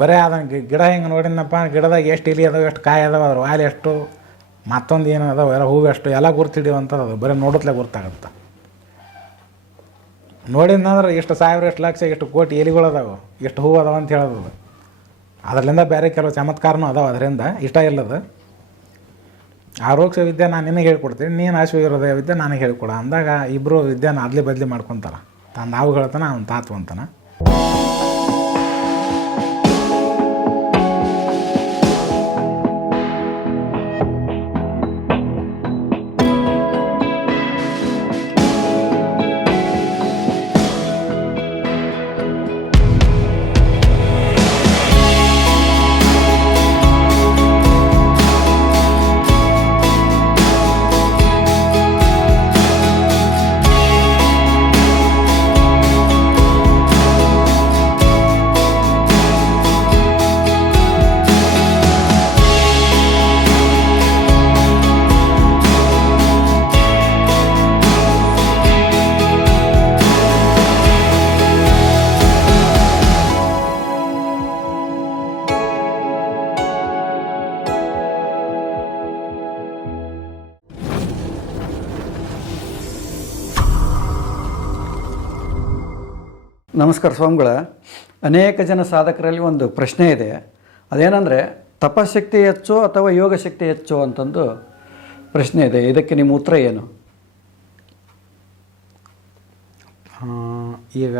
ಬರೀ ಅದನ್ನು ಗಿಡ ಹಿಂಗೆ ನೋಡಿದ್ನಪ್ಪ, ಗಿಡದಾಗ ಎಷ್ಟು ಇಲಿ ಅದಾವೆ, ಎಷ್ಟು ಕಾಯಿ ಅದಾವೆ, ಅದ್ರ ವಾಲಿ ಎಷ್ಟು, ಮತ್ತೊಂದು ಏನು ಅದಾವೆ, ಎಲ್ಲ ಹೂವು ಎಷ್ಟು, ಎಲ್ಲ ಗುರ್ತಿಡಿಯುವಂಥದ್ದು ಅದು. ಬರೀ ನೋಡತ್ಲೆ ಗೊತ್ತಾಗುತ್ತೆ ನೋಡಿದ್ನಂದ್ರೆ ಎಷ್ಟು ಸಾವಿರ ಎಷ್ಟು ಲಕ್ಷ ಎಷ್ಟು ಕೋಟಿ ಎಲಿಗಳು ಅದಾವೆ ಎಷ್ಟು ಹೂವು ಅದಾವೆ ಅಂತ ಹೇಳೋದು. ಅದು. ಅದರಿಂದ ಬೇರೆ ಕೆಲವು ಚಮತ್ಕಾರನೂ ಅದಾವೆ ಅದರಿಂದ, ಇಷ್ಟ ಇಲ್ಲದ. ಆರೋಗ್ಯ ವಿದ್ಯೆ ನಾನು ನಿನಗೆ ಹೇಳ್ಕೊಡ್ತೀನಿ, ನೀನು ಆಶೀರ್ವಾದ ವಿದ್ಯೆ ನನಗೆ ಹೇಳ್ಕೊಡ ಅಂದಾಗ ಇಬ್ಬರು ವಿದ್ಯೆನ ಅದ್ಲಿ ಬದಲಿ ಮಾಡ್ಕೊತಾರ. ತಾನು ನಾವು ಹೇಳ್ತಾನೆ, ಅವ್ನು ತಾತು ಅಂತಾನೆ ನಮಸ್ಕಾರ ಸ್ವಾಮಿಗಳ. ಅನೇಕ ಜನ ಸಾಧಕರಲ್ಲಿ ಒಂದು ಪ್ರಶ್ನೆ ಇದೆ. ಅದೇನೆಂದರೆ, ತಪಶಕ್ತಿ ಹೆಚ್ಚು ಅಥವಾ ಯೋಗ ಶಕ್ತಿ ಹೆಚ್ಚು ಅಂತಂದು ಪ್ರಶ್ನೆ ಇದೆ. ಇದಕ್ಕೆ ನಿಮ್ಮ ಉತ್ತರ ಏನು? ಈಗ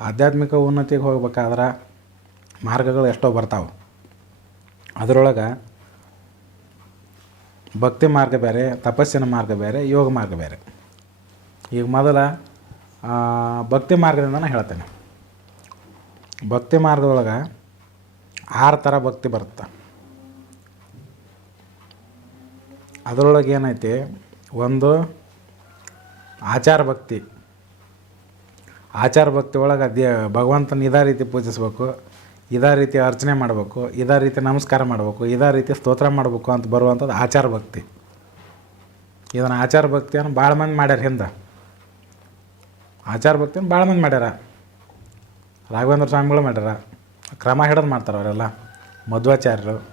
ಆಧ್ಯಾತ್ಮಿಕ ಉನ್ನತಿಗೆ ಹೋಗ್ಬೇಕಾದ್ರೆ ಮಾರ್ಗಗಳು ಎಷ್ಟೋ ಬರ್ತಾವೆ. ಅದರೊಳಗೆ ಭಕ್ತಿ ಮಾರ್ಗ ಬೇರೆ, ತಪಸ್ಸಿನ ಮಾರ್ಗ ಬೇರೆ, ಯೋಗ ಮಾರ್ಗ ಬೇರೆ. ಈಗ ಮೊದಲ ಭಕ್ತಿ ಮಾರ್ಗದಿಂದ ನಾನು ಹೇಳ್ತೇನೆ. ಭಕ್ತಿ ಮಾರ್ಗದೊಳಗೆ ಆರು ಥರ ಭಕ್ತಿ ಬರುತ್ತೆ. ಅದರೊಳಗೆ ಏನೈತಿ? ಒಂದು ಆಚಾರ ಭಕ್ತಿ. ಆಚಾರ ಭಕ್ತಿ ಒಳಗೆ ದೇ, ಭಗವಂತನ ಇದೇ ರೀತಿ ಪೂಜಿಸ್ಬೇಕು, ಇದೇ ರೀತಿ ಅರ್ಚನೆ ಮಾಡಬೇಕು, ಇದೇ ರೀತಿ ನಮಸ್ಕಾರ ಮಾಡಬೇಕು, ಇದೇ ರೀತಿ ಸ್ತೋತ್ರ ಮಾಡಬೇಕು ಅಂತ ಬರುವಂಥದ್ದು ಆಚಾರ ಭಕ್ತಿ. ಇದನ್ನು ಆಚಾರ ಭಕ್ತಿಯನ್ನು ಭಾಳ ಮಂದಿ ಮಾಡ್ಯಾರ ಹಿಂದೆ. ಆಚಾರ ಭಕ್ತಿಯನ್ನು ಭಾಳ ಮಂದಿ ಮಾಡ್ಯಾರ. ರಾಘವೇಂದ್ರ ಸ್ವಾಮಿಗಳು ಮಾಡ್ಯಾರ. ಕ್ರಮ ಹಿಡಿದು ಮಾಡ್ತಾರೆ ಅವರೆಲ್ಲ. ಮಧ್ವಾಚಾರ್ಯರು.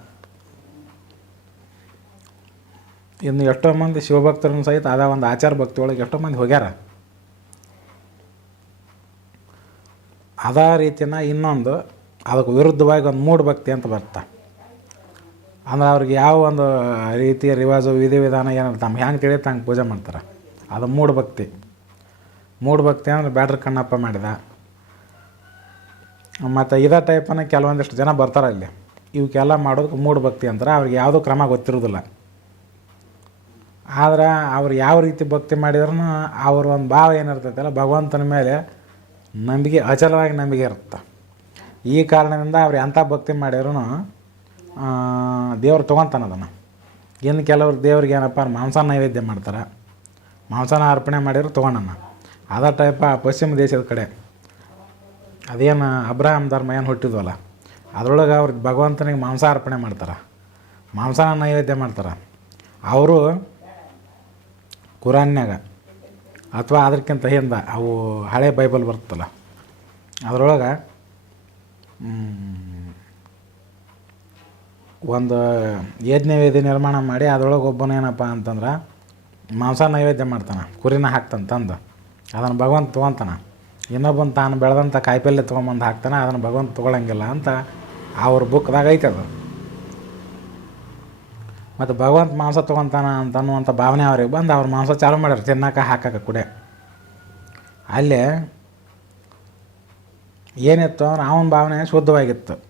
ಇನ್ನು ಎಷ್ಟೋ ಮಂದಿ ಶಿವಭಕ್ತರನ್ನು ಸಹಿತ ಅದ ಒಂದು ಆಚಾರ ಭಕ್ತಿ ಒಳಗೆ ಎಷ್ಟೋ ಮಂದಿ ಹೋಗ್ಯಾರ. ಅದೇ ರೀತಿನ ಇನ್ನೊಂದು ಅದಕ್ಕೆ ವಿರುದ್ಧವಾಗಿ ಒಂದು ಮೂಢ ಭಕ್ತಿ ಅಂತ ಬರ್ತ. ಅಂದ್ರೆ ಅವ್ರಿಗೆ ಯಾವ ಒಂದು ರೀತಿಯ ರಿವಾಜು ವಿಧಿವಿಧಾನ ಏನಾರ ತಮ್ಮ ಹೆಂಗೆ ತಿಳಿಯುತ್ತೆ ಹಂಗೆ ಪೂಜೆ ಮಾಡ್ತಾರೆ. ಅದು ಮೂಢ ಭಕ್ತಿ ಮೂಢ ಭಕ್ತಿ ಅಂದ್ರೆ ಬ್ಯಾಡ್ರ ಕಣ್ಣಪ್ಪ ಮಾಡಿದ. ಮತ್ತು ಇದೇ ಟೈಪನ್ನ ಕೆಲವೊಂದಿಷ್ಟು ಜನ ಬರ್ತಾರೆ ಅಲ್ಲಿ ಇವಕ್ಕೆಲ್ಲ ಮಾಡೋದಕ್ಕೆ ಮೂಢ ಭಕ್ತಿ ಅಂತಾರೆ. ಅವ್ರಿಗೆ ಯಾವುದೂ ಕ್ರಮ ಗೊತ್ತಿರೋದಿಲ್ಲ. ಆದ್ರೆ ಅವ್ರು ಯಾವ ರೀತಿ ಭಕ್ತಿ ಮಾಡಿದ್ರೂ ಅವ್ರ ಒಂದು ಭಾವ ಏನಿರ್ತೈತಲ್ಲ ಭಗವಂತನ ಮೇಲೆ ನಂಬಿಕೆ, ಅಚಲವಾಗಿ ನಂಬಿಕೆ ಇರುತ್ತೆ. ಈ ಕಾರಣದಿಂದ ಅವ್ರು ಎಂಥ ಭಕ್ತಿ ಮಾಡಿದ್ರು ದೇವ್ರು ತೊಗೊತಾನೆ ಅದನ್ನು. ಇನ್ನು ಕೆಲವ್ರು ದೇವ್ರಿಗೆ ಏನಪ್ಪ ಮಾಂಸ ನೈವೇದ್ಯ ಮಾಡ್ತಾರೆ. ಮಾಂಸನ ಅರ್ಪಣೆ ಮಾಡಿದ್ರು ತೊಗೊಳಣ ಅದೇ ಟೈಪ ಪಶ್ಚಿಮ ದೇಶದ ಕಡೆ. ಅದೇನು ಅಬ್ರಾಹಂ ಧರ್ಮ ಏನು ಹುಟ್ಟಿದ್ವಲ್ಲ, ಅದರೊಳಗೆ ಅವ್ರು ಭಗವಂತನಿಗೆ ಮಾಂಸ ಅರ್ಪಣೆ ಮಾಡ್ತಾರೆ ಮಾಂಸ ನೈವೇದ್ಯ ಮಾಡ್ತಾರೆ. ಅವರು ಕುರಾನ್ಯಾಗ ಅಥವಾ ಅದಕ್ಕಿಂತ ಹಿಂದೆ ಅವು ಹಳೆ ಬೈಬಲ್ ಬರುತ್ತಲ್ಲ, ಅದರೊಳಗೆ ಒಂದು ಯಜ್ಞ ವೇದಿ ನಿರ್ಮಾಣ ಮಾಡಿ ಅದರೊಳಗೆ ಒಬ್ಬನೇನಪ್ಪ ಅಂತಂದ್ರೆ ಮಾಂಸ ನೈವೇದ್ಯ ಮಾಡ್ತಾನೆ, ಕುರಿನ ಹಾಕ್ತಾನೆ ತಂದು. ಅದನ್ನು ಭಗವಂತ ತೊಗೊತಾನೆ. ಇನ್ನೊಬ್ಬನ ತಾನು ಬೆಳೆದಂಥ ಕಾಯಿಪಲ್ಯ ತೊಗೊಂಬಂದು ಹಾಕ್ತಾನೆ, ಅದನ್ನು ಭಗವಂತ ತೊಗೊಳಂಗಿಲ್ಲ ಅಂತ ಅವ್ರ ಬುಕ್ದಾಗ ಐತೆ ಅದು. ಮತ್ತು ಭಗವಂತ ಮಾಂಸ ತೊಗೊತಾನ ಅಂತ ಅನ್ನುವಂಥ ಭಾವನೆ ಅವ್ರಿಗೆ ಬಂದು ಅವ್ರ ಮಾಂಸ ಚಾಲು ಮಾಡ್ಯಾರ, ತಿನ್ನೋಕೆ ಹಾಕಕ್ಕೆ ಕುಡೆ. ಅಲ್ಲೇ ಏನಿತ್ತು ಅಂದ್ರೆ ಅವನ ಭಾವನೆ ಶುದ್ಧವಾಗಿತ್ತು.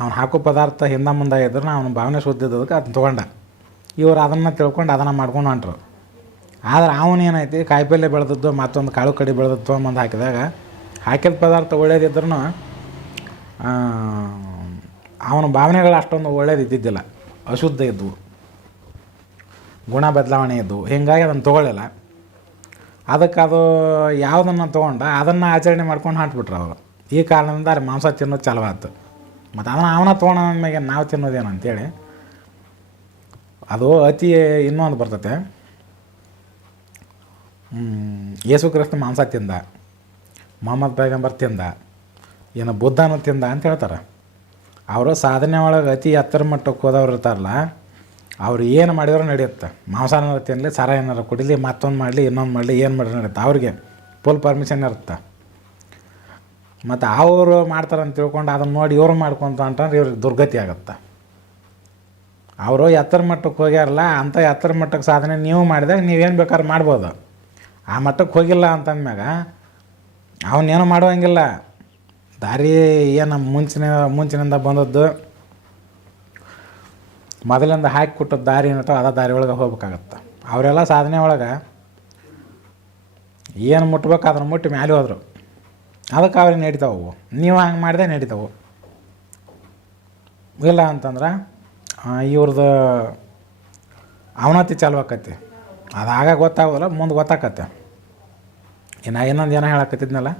ಅವ್ನು ಹಾಕೋ ಪದಾರ್ಥ ಹಿಂದೆ ಮುಂದೆ ಇದ್ರೂ ಅವನ ಭಾವನೆ ಶುದ್ಧ ಇದ್ದದಕ್ಕೆ ಅದನ್ನ ತೊಗೊಂಡ. ಇವರು ಅದನ್ನು ತಿಳ್ಕೊಂಡು ಅದನ್ನು ಮಾಡ್ಕೊಂಡು ಹೊಂಟ್ರು. ಆದ್ರೆ ಅವನೇನೈತಿ ಕಾಯಿಪಲ್ಯ ಬೆಳೆದದ್ದು, ಮತ್ತೊಂದು ಕಾಳು ಕಡಿ ಬೆಳೆದದ್ದು ಒಂದು ಹಾಕಿದಾಗ ಹಾಕಿದ ಪದಾರ್ಥ ಒಳ್ಳೇದಿದ್ರೂ ಅವನ ಭಾವನೆಗಳು ಅಷ್ಟೊಂದು ಒಳ್ಳೇದು ಇದ್ದಿದ್ದಿಲ್ಲ ಅಶುದ್ಧ ಇದ್ದವು ಗುಣ ಬದಲಾವಣೆ ಇದ್ದವು ಹೀಗಾಗಿ ಅದನ್ನು ತೊಗೊಳ್ಳಿಲ್ಲ. ಅದಕ್ಕೆ ಅದು ಯಾವುದನ್ನು ತೊಗೊಂಡ ಅದನ್ನು ಆಚರಣೆ ಮಾಡ್ಕೊಂಡು ಹಾಟ್ಬಿಟ್ರ ಅವರು. ಈ ಕಾರಣದಿಂದ ಅವ್ರ ಮಾಂಸ ತಿನ್ನೋದು ಚಾಲವಾಯ್ತು ಮತ್ತು ಅದನ್ನು ಅವನ ತೊಗೊಂಡ ಮೇಲೆ ನಾವು ತಿನ್ನೋದೇನು ಅಂತೇಳಿ ಅದು ಅತಿ ಇನ್ನೊಂದು ಬರ್ತತೆ. ಯೇಸು ಕ್ರಿಸ್ತ ಮಾಂಸ ತಿಂದ, ಮೊಹಮ್ಮದ್ ಪೈಗಂಬರ್ ತಿಂದ ಏನು ಬುದ್ಧನ ತಿಂದ ಅಂತ ಹೇಳ್ತಾರೆ. ಅವರು ಸಾಧನೆ ಒಳಗೆ ಅತಿ ಎತ್ತರ ಮಟ್ಟಕ್ಕೆ ಹೋದವ್ರು ಇರ್ತಾರಲ್ಲ, ಅವ್ರು ಏನು ಮಾಡಿದ್ರು ನಡೆಯುತ್ತೆ. ಮಾಂಸಾಹಾರ ತಿನ್ನಲಿ ಸಾರ ಏನಾರು ಕುಡಿಲಿ, ಮತ್ತೊಂದು ಮಾಡಲಿ, ಇನ್ನೊಂದು ಮಾಡಲಿ, ಏನು ಮಾಡಿದ್ರೆ ನಡೆಯುತ್ತೆ. ಅವ್ರಿಗೆ ಫುಲ್ ಪರ್ಮಿಷನ್ ಇರುತ್ತೆ. ಮತ್ತು ಅವರು ಮಾಡ್ತಾರೆ ಅಂತ ತಿಳ್ಕೊಂಡು ಅದನ್ನು ನೋಡಿ ಇವ್ರು ಮಾಡ್ಕೊಂತ ಅಂತಂದ್ರೆ ಇವ್ರಿಗೆ ದುರ್ಗತಿ ಆಗುತ್ತೆ. ಅವರು ಎತ್ತರ ಮಟ್ಟಕ್ಕೆ ಹೋಗ್ಯಾರಲ್ಲ ಅಂಥ ಎತ್ತರ ಮಟ್ಟಕ್ಕೆ ಸಾಧನೆ ನೀವು ಮಾಡಿದಾಗ ನೀವೇನು ಬೇಕಾದ್ರೆ ಮಾಡ್ಬೋದು. ಆ ಮಟ್ಟಕ್ಕೆ ಹೋಗಿಲ್ಲ ಅಂತಂದ್ಮ್ಯಾಗ ಅವನೇನು ಮಾಡುವಂಗಿಲ್ಲ. ದಾರಿ ಏನು ಮುಂಚಿನ, ಮುಂಚಿನಿಂದ ಬಂದದ್ದು ಮೊದಲಿಂದ ಹಾಕಿ ಕೊಟ್ಟದ್ದು ದಾರಿ ಏನತ್ತೋ ಅದ ದಾರಿ ಒಳಗೆ ಹೋಗ್ಬೇಕಾಗತ್ತೆ. ಅವರೆಲ್ಲ ಸಾಧನೆ ಒಳಗೆ ಏನು ಮುಟ್ಬೇಕು ಅದನ್ನು ಮುಟ್ಟಿ ಮ್ಯಾಲೆ ಹೋದರು. ಅದಕ್ಕೆ ಅವ್ರಿಗೆ ನಡೀತಾವು ನೀವು ಹಂಗೆ ಮಾಡಿದೆ ನಡೀತಾವು. ಇಲ್ಲ ಅಂತಂದ್ರೆ ಇವ್ರದ್ದು ಅವನತಿ ಚಾಲು ಆಕತಿ. ಅದಾಗ ಗೊತ್ತಾಗೋದಿಲ್ಲ ಮುಂದೆ ಗೊತ್ತಾಕತ್ತೆ. ಇನ್ನು ಇನ್ನೊಂದು ಏನೋ ಹೇಳಕತ್ತಿದ್ನಲ್ಲ?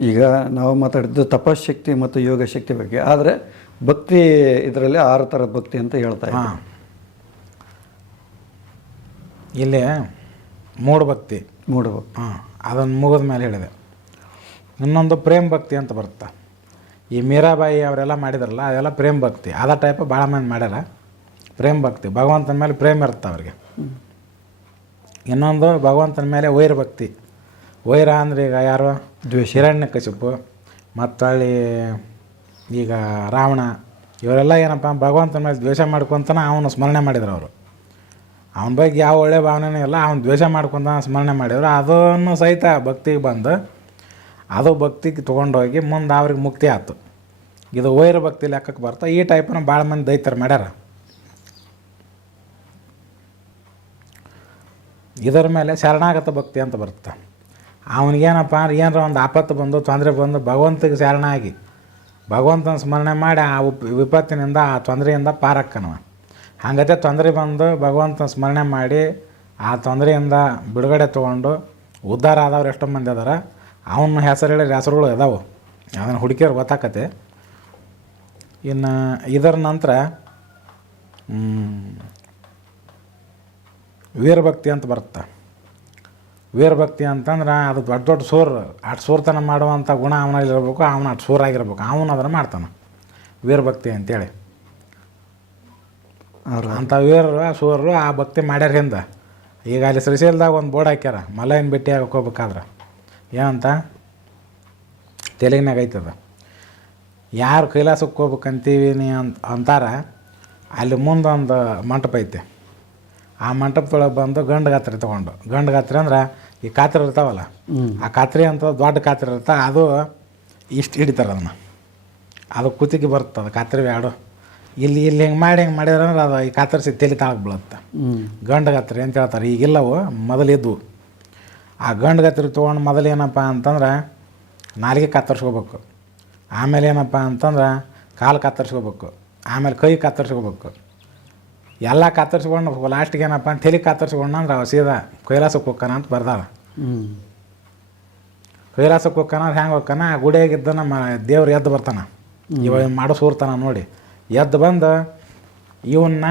ಈಗ ನಾವು ಮಾತಾಡಿದ್ದು ತಪಶಕ್ತಿ ಮತ್ತು ಯೋಗ ಶಕ್ತಿ ಬಗ್ಗೆ. ಆದರೆ ಭಕ್ತಿ ಇದರಲ್ಲಿ ಆರು ಥರ ಭಕ್ತಿ ಅಂತ ಹೇಳ್ತಾ ಹಾಂ. ಇಲ್ಲಿ ಭಕ್ತಿ. ಮೂಡಬೇಕು ಹಾಂ ಅದನ್ನು ಮುಗಿದ ಮೇಲೆ ಹೇಳಿದೆ. ಇನ್ನೊಂದು ಪ್ರೇಮ್ ಭಕ್ತಿ ಅಂತ ಬರುತ್ತೆ? ಈ ಮೀರಾಬಾಯಿ ಅವರೆಲ್ಲ ಮಾಡಿದಾರಲ್ಲ ಅದೆಲ್ಲ ಪ್ರೇಮ್ ಭಕ್ತಿ. ಅದ ಟೈಪ್ ಭಾಳ ಮಂದಿ ಮಾಡ್ಯಾರ. ಪ್ರೇಮ್ ಭಕ್ತಿ. ಭಗವಂತನ ಮೇಲೆ ಪ್ರೇಮ್ ಇರುತ್ತೆ ಅವ್ರಿಗೆ? ಇನ್ನೊಂದು ಭಗವಂತನ ಮೇಲೆ ವೈರ ಭಕ್ತಿ. ವೈರ ಅಂದ್ರೆ ಈಗ ಯಾರು ದ್ವೇಷ ಹಿರಣ್ಯಕಶಿಪು ಮತ್ತು ಅಲ್ಲಿ ಈಗ ರಾವಣ, ಇವರೆಲ್ಲ ಏನಪ್ಪ, ಭಗವಂತನ ಮೇಲೆ ದ್ವೇಷ ಮಾಡ್ಕೊತಾನೆ ಅವನು ಸ್ಮರಣೆ ಮಾಡಿದ್ರು ಅವರು. ಅವನ ಬಗ್ಗೆ ಯಾವ ಒಳ್ಳೆ ಭಾವನೆನೂ ಇಲ್ಲ, ಅವನು ದ್ವೇಷ ಮಾಡ್ಕೊತ ಸ್ಮರಣೆ ಮಾಡಿದ್ರು. ಅದನ್ನು ಸಹಿತ ಭಕ್ತಿಗೆ ಬಂದು, ಅದು ಭಕ್ತಿಗೆ ತೊಗೊಂಡೋಗಿ ಮುಂದೆ ಅವ್ರಿಗೆ ಮುಕ್ತಿ ಆಯ್ತು. ಇದು ವೈರ ಭಕ್ತಿ ಲೆಕ್ಕಕ್ಕೆ ಬರ್ತಾ, ಈ ಟೈಪ್ನ ಭಾಳ ಮಂದಿ ದೈತ್ಯರು ಮಾಡ್ಯಾರ. ಇದರ ಮೇಲೆ ಶರಣಾಗತ ಭಕ್ತಿ ಅಂತ ಬರುತ್ತೆ. ಅವನಿಗೇನಪ್ಪ ಅಂದ್ರೆ, ಏನಾರ ಒಂದು ಆಪತ್ತು ಬಂದು, ತೊಂದರೆ ಬಂದು ಭಗವಂತಗೆ ಶರಣಾಗಿ, ಭಗವಂತನ ಸ್ಮರಣೆ ಮಾಡಿ ಆ ಉಪ್, ವಿಪತ್ತಿನಿಂದ, ಆ ತೊಂದರೆಯಿಂದ ಪಾರಕ್ಕನವ. ಹಂಗತೆ ತೊಂದರೆ ಬಂದು ಭಗವಂತನ ಸ್ಮರಣೆ ಮಾಡಿ, ಆ ತೊಂದರೆಯಿಂದ ಬಿಡುಗಡೆ ತೊಗೊಂಡು ಉದ್ಧಾರ ಆದವ್ರು ಎಷ್ಟೋ ಮಂದಿ ಅದಾರ. ಅವನ ಹೆಸರು ಹೆಸರುಗಳು ಇದಾವೆ. ಅದನ್ನು ಹುಡುಕಿಯವ್ರು ಗೊತ್ತಾಕತೆ ಇನ್ನು ಇದರ ನಂತರ ವೀರಭಕ್ತಿ ಅಂತ ಬರುತ್ತೆ? ವೀರಭಕ್ತಿ ಅಂತಂದ್ರೆ ಅದು ದೊಡ್ಡ ದೊಡ್ಡ ಸೂರ್ ಅಟ್ ಸೂರ್ತನ ಮಾಡುವಂಥ ಗುಣ ಅವನಲ್ಲಿ ಅವನ ಅಟ್ ಸೂರಾಗಿರ್ಬೇಕು. ಅವನು ಅದನ್ನು ಮಾಡ್ತಾನೆ ವೀರಭಕ್ತಿ ಅಂತೇಳಿ. ಅಂಥ ವೀರರು ಸೂರರು ಆ ಭಕ್ತಿ ಮಾಡ್ಯಾರ ಹಿಂದೆ. ಈಗ ಅಲ್ಲಿ ಶ್ರೀಶೈಲದಾಗ ಒಂದು ಬೋರ್ಡ್ ಹಾಕ್ಯಾರ ಮಲೈನ ಭೇಟಿ ಆಗಕ್ಕೆ ಹೋಗ್ಬೇಕಾದ್ರೆ. ಏನಂತ? ತೆಲುಗಿನಾಗ ಐತದ. ಯಾರು ಕೈಲಾಸಕ್ಕೆ ಹೋಗ್ಬೇಕಂತೀವಿ ನೀ ಅಂತ ಅಂತಾರ ಅಲ್ಲಿ ಮುಂದೊಂದು ಮಂಟಪ ಐತೆ. ಆ ಮಂಟಪದೊಳಗೆ ಬಂದು ಗಂಡು ಗಾತ್ರೆ ತೊಗೊಂಡು. ಗಂಡು ಗಾತ್ರೆ ಅಂದ್ರೆ ಈ ಕಾತ್ರೆ ಇರ್ತಾವಲ್ಲ ಆ ಕಾತ್ರೆ ಅಂತ ದೊಡ್ಡ ಕಾತ್ರೆ ಇರ್ತಾ ಅದು ಇಷ್ಟು ಹಿಡಿತಾರೆ ಅದನ್ನು. ಅದು ಕುತ್ತಿಗೆ ಬರುತ್ತೆ ಅದು ಕಾತ್ರೆ ಎರಡು ಇಲ್ಲಿ ಇಲ್ಲಿ ಹಿಂಗೆ ಮಾಡಿ ಹಿಂಗೆ ಮಾಡಿದ್ರೆ ಅಂದ್ರೆ ಅದು ಈ ಕಾತರಿಸಿ ತಲೆ ತಾಳಕ್ಕೆ ಬೀಳುತ್ತೆ. ಹ್ಞೂ ಗಂಡು ಗತ್ರಿ ಅಂತ ಹೇಳ್ತಾರೆ. ಈಗಿಲ್ಲವು ಮೊದಲಿದ್ವು ಆ ಗಂಡು ಗತ್ರಿ ತೊಗೊಂಡು ಮೊದಲು ಏನಪ್ಪ ಅಂತಂದ್ರೆ ನಾಲಿಗೆ ಕತ್ತರಿಸ್ಕೋಬೇಕು ಆಮೇಲೆ ಏನಪ್ಪ ಅಂತಂದ್ರೆ ಕಾಲು ಕತ್ತರಿಸ್ಕೋಬೇಕು ಆಮೇಲೆ ಕೈ ಕತ್ತರಿಸ್ಕೋಬೇಕು ಎಲ್ಲ ಕತ್ತರಿಸ್ಕೊಂಡು ಲಾಸ್ಟ್ಗೆ ಏನಪ್ಪ ಅಂತ ಹೇಳಿ ಕತ್ತರಿಸ್ಕೊಂಡು ಅಂದ್ರೆ ಅವ ಸೀದಾ ಕೈಲಾಸಕ್ಕೆ ಹೋಗ್ಕನ ಅಂತ ಬರ್ದಾಳ. ಹ್ಞೂ ಕೈಲಾಸಕ್ಕೆ ಅದು ಹೆಂಗೆ ಹೋಗ್ಕನ ಆ ಗುಡಿಯಾಗಿದ್ದ ನಮ್ಮ ದೇವ್ರು ಎದ್ದು ಬರ್ತಾನ. ಇವಾಗ ಮಾಡೋ ಸೂರ್ತಾನ ನೋಡಿ. ಎದ್ದು ಬಂದು ಇವನ್ನ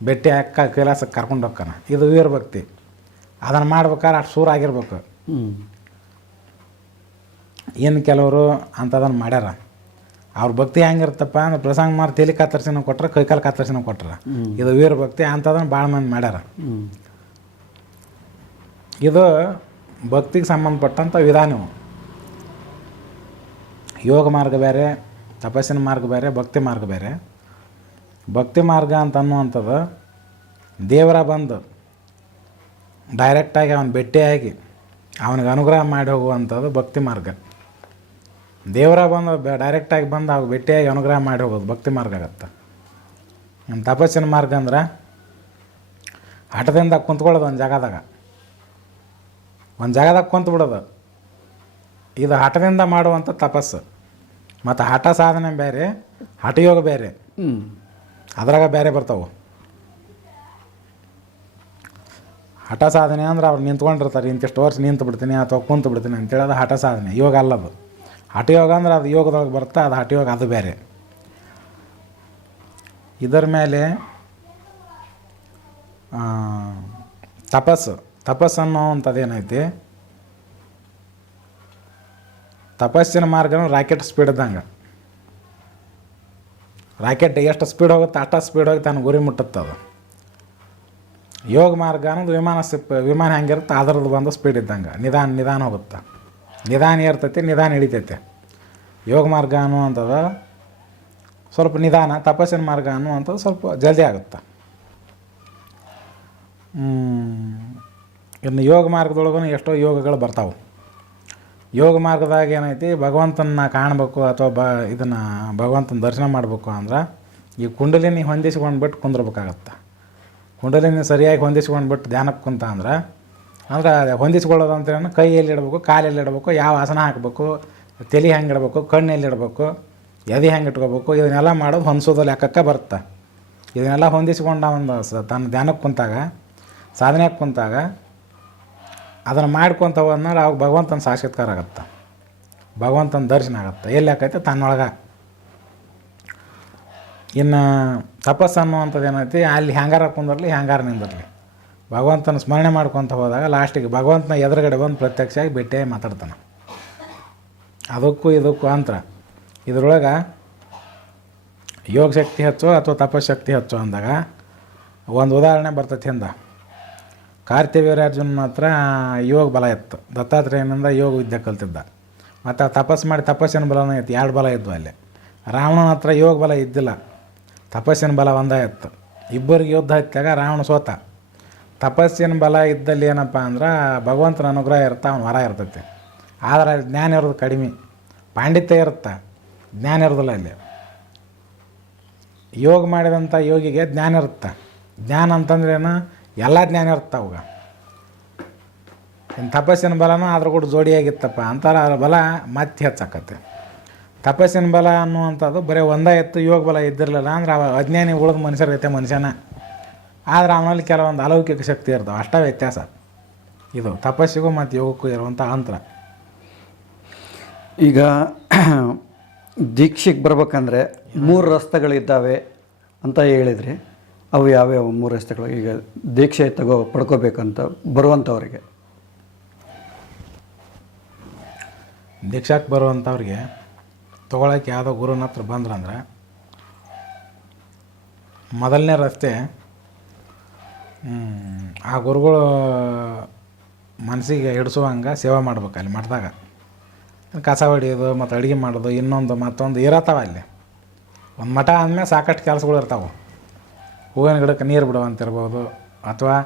ಭೇಟಿ ಹಾಕ ಕೈಲಾಸಕ್ಕೆ ಕರ್ಕೊಂಡು ಹೋಗ್ಕನ ಇದು ವೀರ ಭಕ್ತಿ. ಅದನ್ನು ಮಾಡ್ಬೇಕಾದ್ರೆ ಅಷ್ಟು ಸೂರಾಗಿರ್ಬೇಕು ಇನ್ನು ಕೆಲವರು ಅಂಥದನ್ನು ಮಾಡ್ಯಾರ. ಅವ್ರ ಭಕ್ತಿ ಹೆಂಗಿರ್ತಪ್ಪ ಅಂದ್ರೆ ಪ್ರಸಂಗ ಮಾರ್ ತಲೆ ಕತ್ತರಿಸಿನ ಕೊಟ್ರೆ ಕೈಕಾಲು ಕತ್ತರಿಸಿನ ಕೊಟ್ರ. ಇದು ವೀರ ಭಕ್ತಿ ಅಂಥದನ್ನು ಭಾಳ ಮಂದಿ ಮಾಡ್ಯಾರ. ಇದು ಭಕ್ತಿಗೆ ಸಂಬಂಧಪಟ್ಟಂಥ ವಿಧಾನವು ಯೋಗ ಮಾರ್ಗ ಬೇರೆ ತಪಸ್ಸಿನ ಮಾರ್ಗ ಬೇರೆ ಭಕ್ತಿ ಮಾರ್ಗ ಬೇರೆ ಭಕ್ತಿ ಮಾರ್ಗ ಅಂತ ಅನ್ನುವಂಥದ್ದು ದೇವರ ಬಂದು ಡೈರೆಕ್ಟಾಗಿ ಅವನು ಭೇಟಿಯಾಗಿ ಅವನಿಗೆ ಅನುಗ್ರಹ ಮಾಡಿ ಹೋಗುವಂಥದ್ದು ಭಕ್ತಿ ಮಾರ್ಗ. ದೇವರ ಬಂದು ಡೈರೆಕ್ಟಾಗಿ ಬಂದು ಅವ್ರು ಭೇಟಿಯಾಗಿ ಅನುಗ್ರಹ ಮಾಡಿ ಹೋಗೋದು ಭಕ್ತಿ ಮಾರ್ಗ ಆಗತ್ತೆ. ನಮ್ಮ ತಪಸ್ಸಿನ ಮಾರ್ಗ ಅಂದ್ರೆ ಹಠದಿಂದ ಕುಂತ್ಕೊಳ್ಳೋದು ಒಂದು ಜಾಗದಾಗ. ಒಂದು ಜಾಗದಾಗ ಕುಂತು ಬಿಡೋದು. ಇದು ಹಠದಿಂದ ಮಾಡುವಂಥ ತಪಸ್ಸು. ಮತ್ತು ಹಠ ಸಾಧನೆ ಬೇರೆ ಹಠಯೋಗ ಬೇರೆ. ಅದ್ರಾಗ ಬೇರೆ ಬರ್ತಾವೆ. ಹಠ ಸಾಧನೆ ಅಂದ್ರೆ ಅವ್ರು ನಿಂತ್ಕೊಂಡಿರ್ತಾರೆ ಇಂತಿಷ್ಟು ವರ್ಷ ನಿಂತು ಬಿಡ್ತೀನಿ ಅಥವಾ ಕುಂತು ಬಿಡ್ತೀನಿ ಅಂತೇಳಿ ಅದು ಹಠ ಸಾಧನೆ. ಯೋಗ ಅಲ್ಲದು. ಹಠಯೋಗ ಅಂದ್ರೆ ಅದು ಯೋಗದೊಳಗೆ ಬರುತ್ತೆ, ಅದು ಹಠಯೋಗ ಅದು ಬೇರೆ. ಇದರ ಮೇಲೆ ತಪಸ್ಸು. ತಪಸ್ಸು ಅನ್ನೋವಂಥದ್ದು ಏನೈತಿ? ತಪಸ್ಸಿನ ಮಾರ್ಗನೂ ರಾಕೆಟ್ ಸ್ಪೀಡ್ ಇದ್ದಂಗೆ. ರಾಕೆಟ್ ಎಷ್ಟು ಸ್ಪೀಡ್ ಹೋಗುತ್ತೆ, ಅಷ್ಟು ಸ್ಪೀಡ್ ಹೋಗಿ ತನ್ನ ಗುರಿ ಮುಟ್ಟುತ್ತೆ ಅದು. ಯೋಗ ಮಾರ್ಗ ಅನ್ನೋದು ವಿಮಾನ ಸಿಪ್, ವಿಮಾನ ಹೆಂಗಿರುತ್ತೆ, ಅದರದ್ದು ಬಂದು ಸ್ಪೀಡ್ ಇದ್ದಂಗೆ. ನಿಧಾನ ನಿಧಾನ ಹೋಗುತ್ತೆ. ನಿಧಾನ ಇರ್ತೈತಿ, ನಿಧಾನ ಹಿಡಿತೈತೆ. ಯೋಗ ಮಾರ್ಗ ಅನ್ನುವಂಥದ್ದು ಸ್ವಲ್ಪ ನಿಧಾನ, ತಪಸ್ಸಿನ ಮಾರ್ಗ ಅನ್ನುವಂಥದ್ದು ಸ್ವಲ್ಪ ಜಲ್ದಿ ಆಗುತ್ತೆ. ಇನ್ನು ಯೋಗ ಮಾರ್ಗದೊಳಗೂ ಎಷ್ಟೋ ಯೋಗಗಳು ಬರ್ತಾವೆ. ಯೋಗ ಮಾರ್ಗದಾಗ ಏನೈತಿ ಭಗವಂತನ ಕಾಣಬೇಕು ಅಥವಾ ಬ, ಇದನ್ನು ಭಗವಂತನ ದರ್ಶನ ಮಾಡಬೇಕು ಅಂದ್ರೆ ಈ ಕುಂಡಲಿನಿ ಹೊಂದಿಸ್ಕೊಂಡ್ಬಿಟ್ಟು ಕುಂದಿರ್ಬೇಕಾಗತ್ತೆ. ಕುಂಡಲಿನಿ ಸರಿಯಾಗಿ ಹೊಂದಿಸ್ಕೊಂಡ್ಬಿಟ್ಟು ಧ್ಯಾನಕ್ಕೆ ಕುಂತ ಅಂದ್ರೆ ಅಂದ್ರೆ ಅದು ಹೊಂದಿಸ್ಕೊಳ್ಳೋದು ಅಂತೇಳಿ ಕೈ ಎಲ್ಲಿ ಇಡಬೇಕು ಕಾಲು ಎಲ್ಲಿ ಇಡಬೇಕು, ಯಾವ ಆಸನ ಹಾಕಬೇಕು, ತಲೆ ಹೆಂಗೆ ಇಡಬೇಕು ಕಣ್ಣು ಎಲ್ಲಿ ಇಡಬೇಕು, ಎದೆ ಹೆಂಗೆ ಇಟ್ಕೋಬೇಕು, ಇದನ್ನೆಲ್ಲ ಮಾಡೋದು ಹೊಂದಿಸೋದು ಲೆಕ್ಕಕ್ಕೆ ಬರುತ್ತೆ. ಇದನ್ನೆಲ್ಲ ಹೊಂದಿಸ್ಕೊಂಡ ಒಂದು ಸ ತನ್ನ ಧ್ಯಾನಕ್ಕೆ ಕುಂತಾಗ, ಸಾಧನೆಗೆ ಕುಂತಾಗ, ಅದನ್ನು ಮಾಡ್ಕೊತ ಹೋದ್ರೆ ಅವಾಗ ಭಗವಂತನ ಸಾಕ್ಷಾತ್ಕಾರ ಆಗತ್ತೆ. ಭಗವಂತನ ದರ್ಶನ ಆಗತ್ತೆ. ಎಲ್ಲಿ ಆಕೈತೆ ತನ್ನೊಳಗೆ. ಇನ್ನು ತಪಸ್ಸು ಅನ್ನುವಂಥದ್ದು ಏನೈತಿ? ಅಲ್ಲಿ ಹ್ಯಾಂಗಾರ ಕುಂದಿರಲಿ ಹ್ಯಾಂಗಾರ ನಿಂದಿರಲಿ ಭಗವಂತನ ಸ್ಮರಣೆ ಮಾಡ್ಕೊತ ಹೋದಾಗ ಲಾಸ್ಟಿಗೆ ಭಗವಂತನ ಎದುರುಗಡೆ ಬಂದು ಪ್ರತ್ಯಕ್ಷವಾಗಿ ಭೇಟಿಯಾಗಿ ಮಾತಾಡ್ತಾನೆ. ಅದಕ್ಕೂ ಇದಕ್ಕೂ ಅಂತರ. ಇದ್ರೊಳಗೆ ಯೋಗ ಶಕ್ತಿ ಹೆಚ್ಚು ಅಥವಾ ತಪಶಕ್ತಿ ಹೆಚ್ಚು ಅಂದಾಗ ಒಂದು ಉದಾಹರಣೆ ಬರ್ತೈತಿ ಅಂದ. ಕಾರ್ತಿವೀರ್ಯಾರ್ಜುನ ಮಾತ್ರ ಯೋಗ ಬಲ ಇತ್ತು. ದತ್ತಾತ್ರೇಯನಿಂದ ಯೋಗ ವಿದ್ಯೆ ಕಲ್ತಿದ್ದ. ಮತ್ತು ಆ ತಪಸ್ಸು ಮಾಡಿ ತಪಸ್ಸಿನ ಬಲನೂ ಇತ್ತು. ಎರಡು ಬಲ ಇದ್ವು ಅಲ್ಲಿ. ರಾವಣನ ಹತ್ರ ಯೋಗ ಬಲ ಇದ್ದಿಲ್ಲ. ತಪಸ್ಸಿನ ಬಲ ಒಂದೇ ಇತ್ತು. ಇಬ್ಬರಿಗೆ ಯುದ್ಧ ಹತ್ತಾಗ ರಾವಣ ಸೋತ. ತಪಸ್ಸಿನ ಬಲ ಇದ್ದಲ್ಲಿ ಏನಪ್ಪ ಅಂದ್ರೆ ಭಗವಂತನ ಅನುಗ್ರಹ ಇರುತ್ತೆ ಅವ್ನು ವರ ಇರ್ತೈತೆ. ಆದರೆ ಜ್ಞಾನ ಇರೋದು ಕಡಿಮೆ. ಪಾಂಡಿತ್ಯ ಇರುತ್ತೆ, ಜ್ಞಾನ ಇರೋದಿಲ್ಲ ಅಲ್ಲಿ. ಯೋಗ ಮಾಡಿದಂಥ ಯೋಗಿಗೆ ಜ್ಞಾನ ಇರುತ್ತೆ. ಜ್ಞಾನ ಅಂತಂದ್ರೆ ಏನು? ಎಲ್ಲ ಜ್ಞಾನ ಇರುತ್ತೆ ಅವಾಗ. ಇನ್ನು ತಪಸ್ಸಿನ ಬಲನೂ ಅದ್ರ ಕೂಡ ಜೋಡಿಯಾಗಿತ್ತಪ್ಪ ಅಂತಾರೆ ಅದ್ರ ಬಲ ಮತ್ತೆ ಹೆಚ್ಚಾಕತ್ತೆ. ತಪಸ್ಸಿನ ಬಲ ಅನ್ನುವಂಥದ್ದು ಬರೀ ಒಂದೇ ಎತ್ತು ಯೋಗ ಬಲ ಇದ್ದಿರಲಿಲ್ಲ ಅಂದ್ರೆ ಅವ ಅಜ್ಞಾನಿ ಉಳಿದ ಮನುಷ್ಯರೈತೆ ಮನುಷ್ಯನ. ಆದ್ರೆ ಅವನಲ್ಲಿ ಕೆಲವೊಂದು ಅಲೌಕಿಕ ಶಕ್ತಿ ಇರ್ತಾವೆ. ಅಷ್ಟೇ ವ್ಯತ್ಯಾಸ. ಇದು ತಪಸ್ಸಿಗೂ ಮತ್ತು ಯೋಗಕ್ಕೂ ಇರುವಂಥ ಅಂತರ. ಈಗ ದೀಕ್ಷೆಗೆ ಬರ್ಬೇಕಂದ್ರೆ ಮೂರು ರಸ್ತೆಗಳಿದ್ದಾವೆ ಅಂತ ಹೇಳಿದ್ರಿ. ಅವು ಯಾವ್ಯಾವ ಮೂರು ರಸ್ತೆಗಳು? ಈಗ ದೀಕ್ಷೆ ತಗೋ ಪಡ್ಕೋಬೇಕಂತ ಬರುವಂಥವ್ರಿಗೆ ದೀಕ್ಷಾಕ್ಕೆ ಬರುವಂಥವ್ರಿಗೆ ತೊಗೊಳಕ್ಕೆ ಯಾವುದೋ ಗುರುನ ಹತ್ರ ಬಂದ್ರಂದ್ರೆ ಮೊದಲನೇ ರಸ್ತೆ ಆ ಗುರುಗಳು ಮನಸ್ಸಿಗೆ ಹಿಡಿಸುವಂಗೆ ಸೇವೆ ಮಾಡ್ಬೇಕು ಅಲ್ಲಿ ಮಠದಾಗ. ಕಸ ಹೊಡಿಯೋದು, ಮತ್ತು ಅಡುಗೆ ಮಾಡೋದು, ಇನ್ನೊಂದು ಮತ್ತೊಂದು ಇರತ್ತವ ಅಲ್ಲಿ. ಒಂದು ಮಠ ಅಂದಮೇಲೆ ಸಾಕಷ್ಟು ಕೆಲಸಗಳು ಇರ್ತಾವೆ. ಹೂವಿನ ಗಿಡಕ್ಕೆ ನೀರು ಬಿಡುವಂತಿರ್ಬೋದು, ಅಥವಾ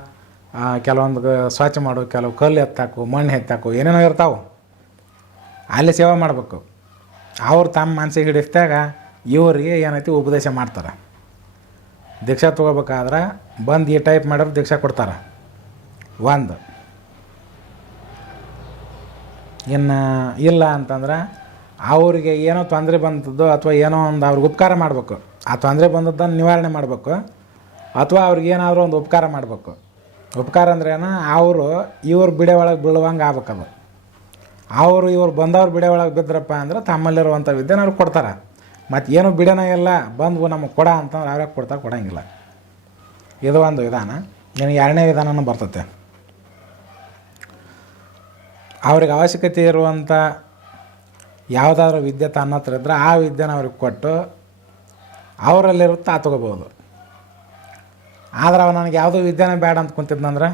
ಕೆಲವೊಂದು ಸ್ವಚ್ಛ ಮಾಡು ಕೆಲವು ಕಲ್ಲು ಎತ್ತಾಕು, ಮಣ್ಣು ಎತ್ತಾಕು, ಏನೇನೋ ಇರ್ತಾವೆ. ಅಲ್ಲಿ ಸೇವೆ ಮಾಡಬೇಕು. ಅವ್ರು ತಮ್ಮ ಮನಸ್ಸಿಗೆ ಹಿಡಿಸಿದಾಗ ಇವರಿಗೆ ಏನೈತಿ ಉಪದೇಶ ಮಾಡ್ತಾರೆ. ದೀಕ್ಷಾ ತೊಗೋಬೇಕಾದ್ರೆ ಬಂದು ಈ ಟೈಪ್ ಮಾಡೋರು ದೀಕ್ಷಾ ಕೊಡ್ತಾರೆ. ಒಂದು. ಇನ್ನು ಇಲ್ಲ ಅಂತಂದ್ರೆ ಅವ್ರಿಗೆ ಏನೋ ತೊಂದರೆ ಬಂದದ್ದು ಅಥವಾ ಏನೋ ಒಂದು ಅವ್ರಿಗೆ ಉಪಕಾರ ಮಾಡಬೇಕು. ಆ ತೊಂದರೆ ಬಂದದ್ದನ್ನು ನಿವಾರಣೆ ಮಾಡಬೇಕು. ಅಥವಾ ಅವ್ರಿಗೆ ಏನಾದರೂ ಒಂದು ಉಪಕಾರ ಮಾಡಬೇಕು. ಉಪಕಾರ ಅಂದ್ರೆ ಏನು? ಅವರು ಇವ್ರ ಬಿಡೆ ಒಳಗೆ ಬೀಳುವಂಗೆ ಆಗ್ಬೇಕದು ಅವರು ಇವ್ರು ಬಂದವ್ರು ಬಿಡೆ ಒಳಗೆ ಬಿದ್ದರಪ್ಪ ಅಂದ್ರೆ ತಮ್ಮಲ್ಲಿರುವಂಥ ವಿದ್ಯೆನ ಕೊಡ್ತಾರೆ. ಮತ್ತು ಏನು ಬಿಡೋಣ ಎಲ್ಲ ಬಂದು ನಮಗೆ ಕೊಡ ಅಂತಂದ್ರೆ ಅವ್ರಿಗೆ ಕೊಡ್ತಾರೆ ಕೊಡೋಂಗಿಲ್ಲ. ಇದು ಒಂದು ವಿಧಾನ. ಇನ್ನು ಎರಡನೇ ವಿಧಾನನೂ ಬರ್ತತೆ. ಅವ್ರಿಗೆ ಅವಶ್ಯಕತೆ ಇರುವಂಥ ಯಾವುದಾದ್ರೂ ವಿದ್ಯೆ ತನ್ನ ಹತ್ರ ಇದ್ದರೆ ಆ ವಿದ್ಯೆನ ಅವ್ರಿಗೆ ಕೊಟ್ಟು ಅವರಲ್ಲಿರುತ್ತೆ ಆ ತೊಗೋಬೋದು ಆದ್ರೆ ಅವ ನನಗೆ ಯಾವುದೋ ವಿದ್ಯೆನೇ ಬೇಡ ಅಂತ ಕುಂತಿದ್ನಂದ್ರೆ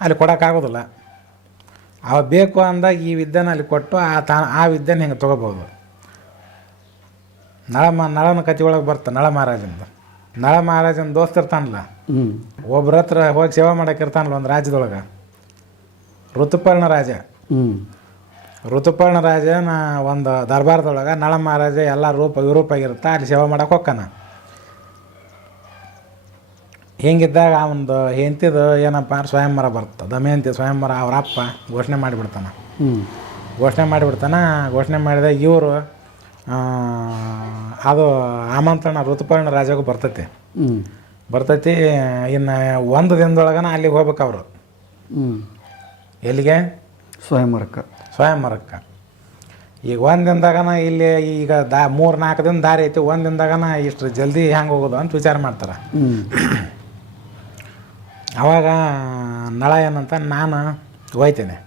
ಅಲ್ಲಿ ಕೊಡೋಕ್ಕಾಗೋದಿಲ್ಲ. ಅವ ಬೇಕು ಅಂದಾಗ ಈ ವಿದ್ಯೆನ ಅಲ್ಲಿ ಕೊಟ್ಟು ಆ ತಾ ಆ ವಿದ್ಯೆನ ಹಿಂಗೆ ತೊಗೋಬೋದು ನಳ ಮ ನಳನ ಕತೆ ಒಳಗೆ ಬರ್ತ ನಳ ಮಹಾರಾಜಂದು. ನಳ ಮಹಾರಾಜನ ದೋಸ್ತ ಇರ್ತಾನಲ್ಲ ಹ್ಞೂ ಒಬ್ರ ಹತ್ರ ಹೋಗಿ ಸೇವೆ ಮಾಡಕ್ಕೆ ಇರ್ತಾನಲ್ಲ ಒಂದು ರಾಜ್ಯದೊಳಗೆ. ಋತುಪರ್ಣ ರಾಜ. ಹ್ಞೂ ಋತುಪರ್ಣ ರಾಜನ ಒಂದು ದರ್ಬಾರ್ದೊಳಗೆ ನಳ ಮಹಾರಾಜ ಎಲ್ಲ ರೂಪ ವಿರೂಪಾಗಿರುತ್ತೆ ಅಲ್ಲಿ ಸೇವೆ ಮಾಡಕ್ಕೆ ಹೋಗ್ತಾನ ಹಿಂಗಿದ್ದಾಗ ಅವನದು ಹೆಂಡ್ತಿದು ಏನಪ್ಪ ಅಂದ್ರೆ ಸ್ವಯಂವರ ಬರುತ್ತೆ ದಮಯಂತಿ ಸ್ವಯಂವರ ಅವ್ರ ಅಪ್ಪ ಘೋಷಣೆ ಮಾಡಿಬಿಡ್ತಾನೆ. ಹ್ಞೂ ಘೋಷಣೆ ಮಾಡಿಬಿಡ್ತಾನೆ. ಘೋಷಣೆ ಮಾಡಿದಾಗ ಇವರು ಅದು ಆಮಂತ್ರಣ ಋತುಪರ್ಣ ರಾಜಗೂ ಬರ್ತೈತಿ. ಬರ್ತೈತಿ ಇನ್ನು ಒಂದು ದಿನದೊಳಗನ ಅಲ್ಲಿಗೆ ಹೋಗ್ಬೇಕು ಅವರು. ಎಲ್ಲಿಗೆ? ಸ್ವಯಂವರಕ್ಕೆ. ಸ್ವಯಂವರಕ್ಕೆ. ಈಗ ಒಂದು ದಿನದಾಗನ ಇಲ್ಲಿ ಈಗ ದಾ ಮೂರು ನಾಲ್ಕು ದಿನ ದಾರಿ ಐತಿ ಒಂದು ದಿನದಾಗನ ಇಷ್ಟು ಜಲ್ದಿ ಹೆಂಗೆ ಹೋಗೋದು ಅಂತ ವಿಚಾರ ಮಾಡ್ತಾರೆ. ಅವಾಗ ನಳ ಏನಂತ ನಾನು ಹೋಯ್ತೇನೆ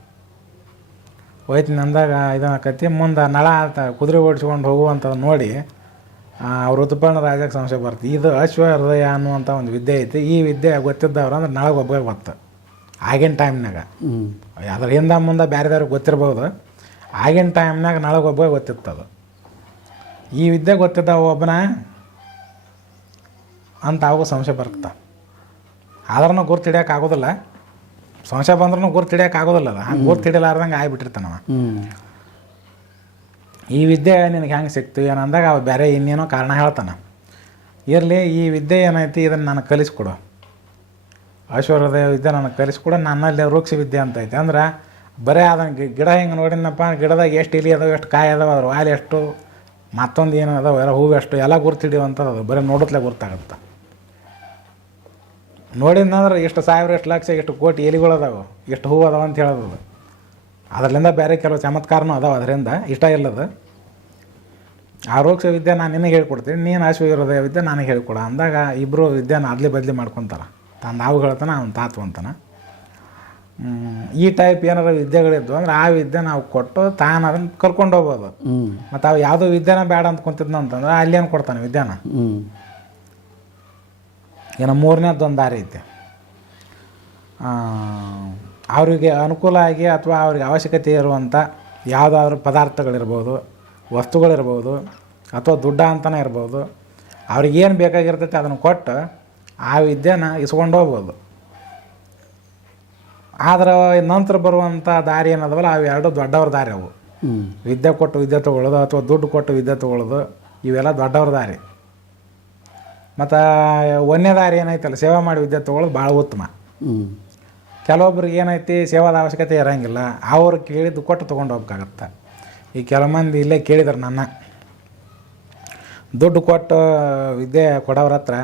ಹೋಯ್ತೀನಿ ಅಂದಾಗ ಇದಾಕತಿ ಮುಂದೆ ನಳ ಅಂತ ಕುದುರೆ ಓಡಿಸ್ಕೊಂಡು ಹೋಗುವಂಥದ್ದು ನೋಡಿ ಅವ್ರ ಋತುಪರ್ಣ ರಾಜಕ್ಕೆ ಸಂಶಯ ಬರ್ತದೆ ಇದು ಅಶ್ವ ಹೃದಯ ಅನ್ನುವಂಥ ಒಂದು ವಿದ್ಯೆ ಐತಿ. ಈ ವಿದ್ಯೆ ಗೊತ್ತಿದ್ದವ್ರು ಅಂದ್ರೆ ನಳಗೆ ಒಬ್ಬ ಗೊತ್ತು. ಆಗಿನ ಟೈಮ್ನಾಗ ಅದ್ರ ಹಿಂದೆ ಮುಂದೆ ಬೇರೆದವ್ರಿಗೆ ಗೊತ್ತಿರ್ಬೋದು. ಆಗಿನ ಟೈಮ್ನಾಗ ನಾಳೆ ಒಬ್ಬ ಗೊತ್ತಿತ್ತು ಅದು ಈ ವಿದ್ಯೆ ಗೊತ್ತಿದ್ದ ಒಬ್ಬನ ಅಂತ ಅವಾಗ ಸಂಶಯ ಬರ್ತ ಆದ್ರೂ ಗುರ್ತು ಹಿಡಿಯೋಕೆ ಆಗೋದಿಲ್ಲ. ಸಂಶಯ ಬಂದ್ರೂ ಗುರ್ತು ಹಿಡಿಯೋಕೆ ಆಗೋದಿಲ್ಲ ಅದು. ಹಂಗೆ ಗುರ್ತು ಹಿಡಿಲಾರ್ದಂಗೆ ಆಗಿಬಿಟ್ಟಿರ್ತಾನವ. ಈ ವಿದ್ಯೆ ನಿನಗೆ ಹೆಂಗೆ ಸಿಕ್ತು ಏನಂದಾಗ ಅವ ಬೇರೆ ಇನ್ನೇನೋ ಕಾರಣ ಹೇಳ್ತಾನೆ. ಇರಲಿ ಈ ವಿದ್ಯೆ ಏನೈತಿ ಇದನ್ನು ನನಗೆ ಕಲಿಸ್ಕೊಡು. ಐಶ್ವರ್ಯದಯ ವಿದ್ಯೆ ನನಗೆ ಕಲಿಸ್ಕೊಡು ನನ್ನಲ್ಲಿ ವೃಕ್ಷ ವಿದ್ಯೆ ಅಂತ ಐತೆ ಅಂದ್ರೆ ಬರೀ ಅದನ್ನು ಗಿಡ ಹಿಂಗೆ ನೋಡಿನಪ್ಪ ಗಿಡದಾಗ ಎಷ್ಟು ಇಲಿ ಅದಾವೆ ಎಷ್ಟು ಕಾಯಿ ಅದಾವೆ ಅದ್ರ ವಾಲಿ ಎಷ್ಟು ಮತ್ತೊಂದು ಏನು ಅದಾವೆ ಎಲ್ಲ ಹೂವು ಎಷ್ಟು ಎಲ್ಲ ಗುರ್ತಿಡಿಯುವಂಥದ್ದು ಅದು. ಬರೀ ನೋಡುತ್ತಲೇ ಗುರ್ತಾಗುತ್ತೆ. ನೋಡಿದ್ನಂದ್ರೆ ಎಷ್ಟು ಸಾವಿರ ಎಷ್ಟು ಲಕ್ಷ ಎಷ್ಟು ಕೋಟಿ ಎಲಿಗಳು ಅದಾವೆ ಎಷ್ಟು ಹೂವು ಅದಾವೆ ಅಂತ ಹೇಳೋದು. ಅದು. ಅದರಿಂದ ಬೇರೆ ಕೆಲವು ಚಮತ್ಕಾರನೂ ಅದಾವೆ ಅದರಿಂದ. ಇಷ್ಟ ಇಲ್ಲದ. ಆರೋಗ್ಯ ವಿದ್ಯೆ ನಾನು ನಿನಗೆ ಹೇಳ್ಕೊಡ್ತೀನಿ ನೀನು ಆಶ್ವರ್ಯದ ವಿದ್ಯೆ ನನಗೆ ಹೇಳ್ಕೊಡ ಅಂದಾಗ ಇಬ್ಬರು ವಿದ್ಯೆನ ಅದ್ಲಿ ಬದಲಿ ಮಾಡ್ಕೊತಾರೆ. ತಾನು ನಾವು ಹೇಳ್ತಾನೆ ಅವ್ನು ತಾತು ಅಂತಾನೆ. ಈ ಟೈಪ್ ಏನಾರ ವಿದ್ಯೆಗಳಿದ್ವು ಅಂದ್ರೆ ಆ ವಿದ್ಯೆ ನಾವು ಕೊಟ್ಟು ತಾನು ಅದನ್ನು ಕರ್ಕೊಂಡು ಹೋಗ್ಬೋದು. ಮತ್ತು ಅವು ಯಾವುದೋ ವಿದ್ಯೆನ ಬೇಡ ಅಂತ ಕುಂತಿದ್ನ ಅಂತಂದ್ರೆ ಅಲ್ಲಿ ಏನು ಕೊಡ್ತಾನೆ ವಿದ್ಯೆನ? ಇನ್ನು ಮೂರನೇದ್ದು ಒಂದು ದಾರಿ ಐತೆ. ಅವರಿಗೆ ಅನುಕೂಲ ಆಗಿ ಅಥವಾ ಅವ್ರಿಗೆ ಅವಶ್ಯಕತೆ ಇರುವಂಥ ಯಾವುದಾದ್ರೂ ಪದಾರ್ಥಗಳಿರ್ಬೋದು ವಸ್ತುಗಳಿರ್ಬೋದು ಅಥವಾ ದುಡ್ಡ ಅಂತಲೇ ಇರ್ಬೋದು ಅವ್ರಿಗೇನು ಬೇಕಾಗಿರ್ತೈತೆ ಅದನ್ನು ಕೊಟ್ಟು ಆ ವಿದ್ಯೆನ ಇಸ್ಕೊಂಡು ಹೋಗ್ಬೋದು. ಆದ್ರೆ ನಂತರ ಬರುವಂಥ ದಾರಿ ಏನದವಲ್ಲ ಅವು ಎರಡು ದೊಡ್ಡವ್ರ ದಾರಿ ಅವು. ವಿದ್ಯೆ ಕೊಟ್ಟು ವಿದ್ಯೆ ತೊಗೊಳ್ಳೋದು ಅಥವಾ ದುಡ್ಡು ಕೊಟ್ಟು ವಿದ್ಯೆ ತೊಗೊಳ್ಳೋದು ಇವೆಲ್ಲ ದೊಡ್ಡವ್ರ ದಾರಿ. ಮತ್ತು ಒಂದನೇ ದಾರಿ ಏನೈತಲ್ಲ ಸೇವೆ ಮಾಡಿ ವಿದ್ಯೆ ತೊಗೊಳ್ಳೋದು ಭಾಳ ಉತ್ತಮ. ಕೆಲವೊಬ್ರಿಗೆ ಏನೈತಿ ಸೇವಾದ ಅವಶ್ಯಕತೆ ಇರೋಂಗಿಲ್ಲ ಅವ್ರು ಕೇಳಿದ್ದು ಕೊಟ್ಟು ತೊಗೊಂಡು ಹೋಗ್ಬೇಕಾಗತ್ತೆ. ಈ ಕೆಲವು ಮಂದಿ ಇಲ್ಲೇ ಕೇಳಿದ್ರು ನನ್ನ. ದುಡ್ಡು ಕೊಟ್ಟು ವಿದ್ಯೆ ಕೊಡೋರ ಹತ್ರ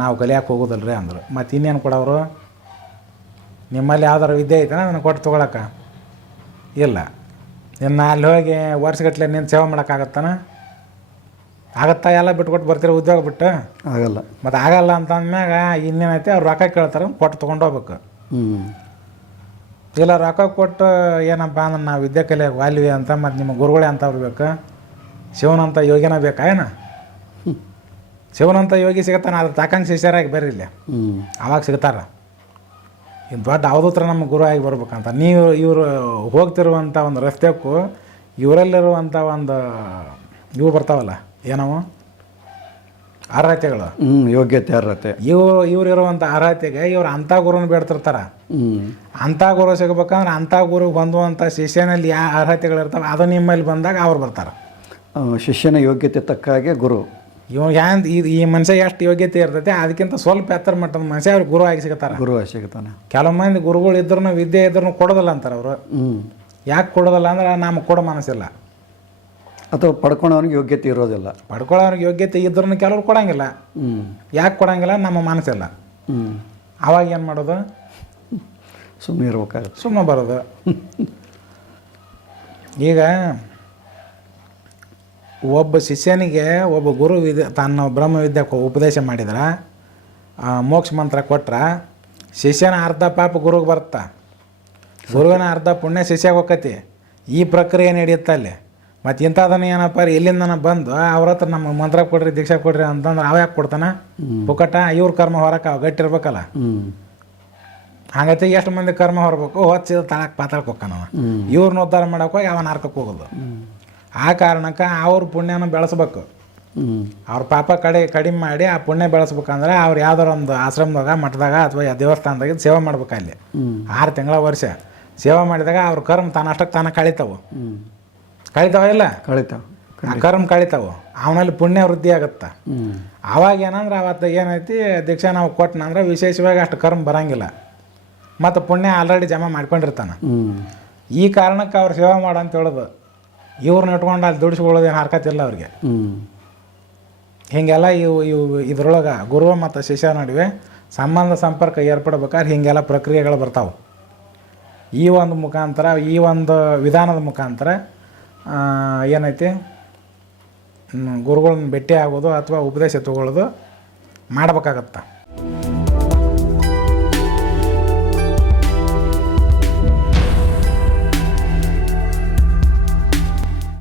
ನಾವು ಕಲಿಯಕ್ಕೆ ಹೋಗೋದಲ್ಲ ರೀ ಅಂದರು. ಮತ್ತು ಇನ್ನೇನು ಕೊಡೋರು ನಿಮ್ಮಲ್ಲಿ ಯಾವ್ದಾರು ವಿದ್ಯೆ ಐತೆ ನಾನು ಕೊಟ್ಟು ತೊಗೊಳಕ್ಕೆ? ಇಲ್ಲ. ಇನ್ನು ಅಲ್ಲಿ ಹೋಗಿ ವರ್ಷಗಟ್ಟಲೆ ನಿನ್ನ ಸೇವೆ ಮಾಡೋಕ್ಕಾಗತ್ತಾನ? ಆಗತ್ತಾ ಎಲ್ಲ ಬಿಟ್ಕೊಟ್ಟು ಬರ್ತೀರ ಉದ್ಯೋಗ ಬಿಟ್ಟು? ಆಗಲ್ಲ. ಮತ್ತು ಆಗಲ್ಲ ಅಂತ ಅಂದ್ಮ್ಯಾಗ ಇನ್ನೇನೈತೆ ಅವ್ರು ರೊಕ್ಕ ಕೇಳ್ತಾರೆ ಕೊಟ್ಟು ತೊಗೊಂಡು ಹೋಗ್ಬೇಕು. ಇಲ್ಲ ರೊಕ್ಕ ಕೊಟ್ಟು ಏನಪ್ಪ ಅಂದ್ರೆ ನಾವು ವಿದ್ಯೆ ಕಲಿಯ ವಾಲ್ವಿ ಅಂತ ಮತ್ತು ನಿಮ್ಮ ಗುರುಗಳೇ ಅಂತ ಬೇಕು ಶಿವನಂತ ಯೋಗಿನ ಬೇಕಾ ಏನ? ಶಿವನಂತ ಯೋಗಿ ಸಿಗತ್ತಾನ? ಅದ್ರ ತಕ್ಕಂಗೆ ಶಿಷ್ಯರಾಗಿ ಬರ್ರಿ ಇಲ್ಲಿ. ಹ್ಞೂ ಅವಾಗ ಸಿಗ್ತಾರ. ಇನ್ನು ದೊಡ್ಡ ಅವಧೂತ್ರ ನಮ್ಮ ಗುರು ಆಗಿ ಬರ್ಬೇಕಂತ. ನೀವು ಇವರು ಹೋಗ್ತಿರುವಂಥ ಒಂದು ರಸ್ತೆಕ್ಕೂ ಇವರಲ್ಲಿರುವಂಥ ಒಂದು ಇವು ಬರ್ತಾವಲ್ಲ. ಏನವು? ಅರ್ಹತೆಗಳು ಹ್ಞೂ ಯೋಗ್ಯತೆ ಅರ್ಹತೆ. ಇವ್ ಇವ್ರು ಇರುವಂಥ ಅರ್ಹತೆಗೆ ಇವ್ರು ಅಂಥ ಗುರುನ ಬೇಡ್ತಿರ್ತಾರ. ಹ್ಞೂ ಅಂಥ ಗುರು ಸಿಗ್ಬೇಕಂದ್ರೆ ಅಂಥ ಗುರು ಹೊಂದುವಂಥ ಶಿಷ್ಯನಲ್ಲಿ ಯಾವ ಅರ್ಹತೆಗಳಿರ್ತಾವೆ ಅದು ನಿಮ್ಮಲ್ಲಿ ಬಂದಾಗ ಅವ್ರು ಬರ್ತಾರೆ. ಶಿಷ್ಯನ ಯೋಗ್ಯತೆ ತಕ್ಕ ಹಾಗೆ ಗುರು. ಇವ್ ಹ್ಯಾಂದ್ ಈ ಈ ಮನುಷ್ಯ ಎಷ್ಟು ಯೋಗ್ಯತೆ ಇರ್ತೈತೆ ಅದಕ್ಕಿಂತ ಸ್ವಲ್ಪ ಎತ್ತರ ಮಟ್ಟದ ಮನುಷ್ಯ ಅವ್ರಿಗೆ ಗುರು ಆಗಿ ಸಿಗ್ತಾರೆ. ಗುರು ಸಿಗ್ತಾನೆ. ಕೆಲವು ಮಂದಿ ಗುರುಗಳು ಇದ್ರೂ ವಿದ್ಯೆ ಇದ್ರೂ ಕೊಡೋದಿಲ್ಲ ಅಂತಾರೆ ಅವರು. ಹ್ಞೂ ಯಾಕೆ ಕೊಡೋದಿಲ್ಲ ಅಂದ್ರೆ ನಮಗೆ ಕೊಡೋ ಮನಸ್ಸಿಲ್ಲ. ಅಥವಾ ಪಡ್ಕೊಳೋನಿಗೆ ಯೋಗ್ಯತೆ ಇರೋದಿಲ್ಲ. ಪಡ್ಕೊಳ್ಳೋರಿಗೆ ಯೋಗ್ಯತೆ ಇದ್ರೂ ಕೆಲವ್ರು ಕೊಡಂಗಿಲ್ಲ. ಹ್ಞೂ ಯಾಕೆ ಕೊಡಂಗಿಲ್ಲ? ನಮ್ಮ ಮನಸ್ಸಿಲ್ಲ. ಹ್ಞೂ ಅವಾಗ ಏನು ಮಾಡೋದು? ಸುಮ್ಮನೆ ಇರ್ಬೇಕಾಗುತ್ತೆ. ಸುಮ್ಮನೆ ಬರೋದು. ಈಗ ಒಬ್ಬ ಶಿಷ್ಯನಿಗೆ ಒಬ್ಬ ಗುರು ವಿದ್ಯೆ ತನ್ನ ಬ್ರಹ್ಮವಿದ್ಯೆ ಕೊ- ಉಪದೇಶ ಮಾಡಿದ್ರ ಮೋಕ್ಷ ಮಂತ್ರ ಕೊಟ್ರ ಶಿಷ್ಯನ ಅರ್ಧ ಪಾಪ ಗುರುಗೆ ಬರುತ್ತಾ ಗುರುವಿನ ಅರ್ಧ ಪುಣ್ಯ ಶಿಷ್ಯಾಗ ಹೋಕತಿ ಈ ಪ್ರಕ್ರಿಯೆ ನಡೆಯುತ್ತೆ ಅಲ್ಲಿ. ಮತ್ತು ಇಂಥದನ್ನ ಏನಪ್ಪ ರೀ ಎಲ್ಲಿಂದನ ಬಂದು ಅವ್ರ ಹತ್ರ ನಮ್ಮ ಮಂತ್ರ ಕೊಡ್ರಿ ದೀಕ್ಷಾ ಕೊಡ್ರಿ ಅಂತಂದ್ರೆ ಅವ ಯಾಕೆ ಕೊಡ್ತಾನ? ಪುಕಟ ಇವ್ರ ಕರ್ಮ ಹೊರಕ್ಕೆ ಅವ ಗಟ್ಟಿರ್ಬೇಕಲ್ಲ ಹಂಗತಿ ಎಷ್ಟು ಮಂದಿ ಕರ್ಮ ಹೊರಬೇಕು ಹೊಚ್ಚಿದ ತಳಕ್ಕೆ ಪಾತಾಳಕ್ಕೆ ಹೋಗ್ತಾನ ಇವ್ರನ್ನ ಉದ್ಧಾರ ಮಾಡಕ್ಕೆ ಹೋಗಿ ಅವನ ನಾರ್ಕಕ್ಕೆ ಹೋಗೋದು. ಆ ಕಾರಣಕ್ಕೆ ಅವ್ರ ಪುಣ್ಯನ ಬೆಳೆಸ್ಬೇಕು. ಅವ್ರ ಪಾಪ ಕಡೆ ಕಡಿಮೆ ಮಾಡಿ ಆ ಪುಣ್ಯ ಬೆಳೆಸ್ಬೇಕಂದ್ರೆ ಅವ್ರು ಯಾವ್ದಾರ ಒಂದು ಆಶ್ರಮದಾಗ ಮಠದಾಗ ಅಥವಾ ದೇವಸ್ಥಾನದಾಗ ಸೇವೆ ಮಾಡ್ಬೇಕು ಅಲ್ಲಿ. ಆರು ತಿಂಗಳ ವರ್ಷ ಸೇವೆ ಮಾಡಿದಾಗ ಅವ್ರ ಕರ್ಮ ತಾನಷ್ಟಕ್ಕೆ ತಾನ ಕಳಿತಾವು. ಕಳಿತಾವ ಇಲ್ಲ ಕಳಿತಾವ ಕರ್ಮ ಕಳಿತಾವು. ಅವನಲ್ಲಿ ಪುಣ್ಯ ವೃದ್ಧಿ ಆಗತ್ತೆ ಅವಾಗ ಏನಂದ್ರೆ ಅವತ್ತಾಗ ಏನೈತಿ ದೀಕ್ಷೆ ನಾವು ಕೊಟ್ಟನಂದ್ರೆ ವಿಶೇಷವಾಗಿ ಅಷ್ಟು ಕರ್ಮ ಬರಂಗಿಲ್ಲ. ಮತ್ತು ಪುಣ್ಯ ಆಲ್ರೆಡಿ ಜಮಾ ಮಾಡ್ಕೊಂಡಿರ್ತಾನೆ. ಈ ಕಾರಣಕ್ಕೆ ಅವ್ರು ಸೇವಾ ಮಾಡು ಅಂತ ಹೇಳೋದು. ಇವ್ರನ್ನ ಇಟ್ಕೊಂಡು ಅಲ್ಲಿ ದುಡಿಸ್ಕೊಳ್ಳೋದು ಏನು ಹರ್ಕತ್ತಿಲ್ಲ ಅವ್ರಿಗೆ. ಹೀಗೆಲ್ಲ ಇವು ಇವು ಇದ್ರೊಳಗೆ ಗುರು ಮತ್ತು ಶಿಷ್ಯ ನಡುವೆ ಸಂಬಂಧ ಸಂಪರ್ಕ ಏರ್ಪಡ್ಬೇಕಾದ್ರೆ ಹೀಗೆಲ್ಲ ಪ್ರಕ್ರಿಯೆಗಳು ಬರ್ತಾವೆ. ಈ ಒಂದು ಮುಖಾಂತರ ಈ ಒಂದು ವಿಧಾನದ ಮುಖಾಂತರ ಏನೈತಿ? ಗುರುಗಳನ್ನ ಭೇಟಿ ಆಗೋದು ಅಥವಾ ಉಪದೇಶ ತೊಗೊಳ್ಳೋದು ಮಾಡ್ಬೇಕಾಗತ್ತೆ.